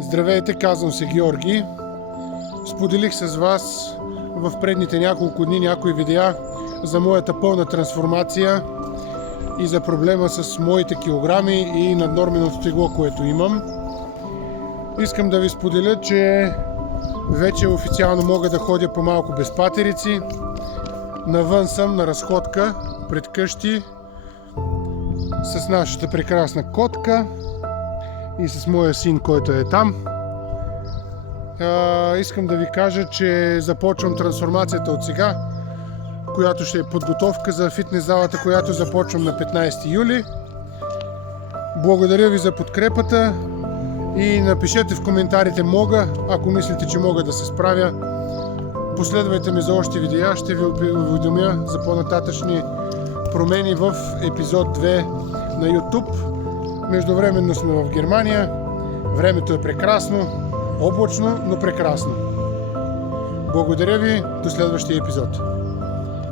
Здравейте, казвам се Георги. Споделих с вас в предните няколко дни някои видеа за моята пълна трансформация и за проблема с моите килограми и наднорменото тегло, което имам. Искам да ви споделя, че вече официално мога да ходя по-малко без патерици. Навън съм на разходка пред къщи с нашата прекрасна котка и с моя син, който е там. Искам да ви кажа, че започвам трансформацията от сега, която ще е подготовка за фитнес залата, която започвам на 15 юли. Благодаря ви за подкрепата и напишете в коментарите ако мислите, че мога да се справя. Последвайте ме за още видеа, ще ви уведомя за по-нататъчни промени в епизод 2 на YouTube. Междувременно сме в Германия. Времето е прекрасно, облачно, но прекрасно. Благодаря ви, до следващия епизод.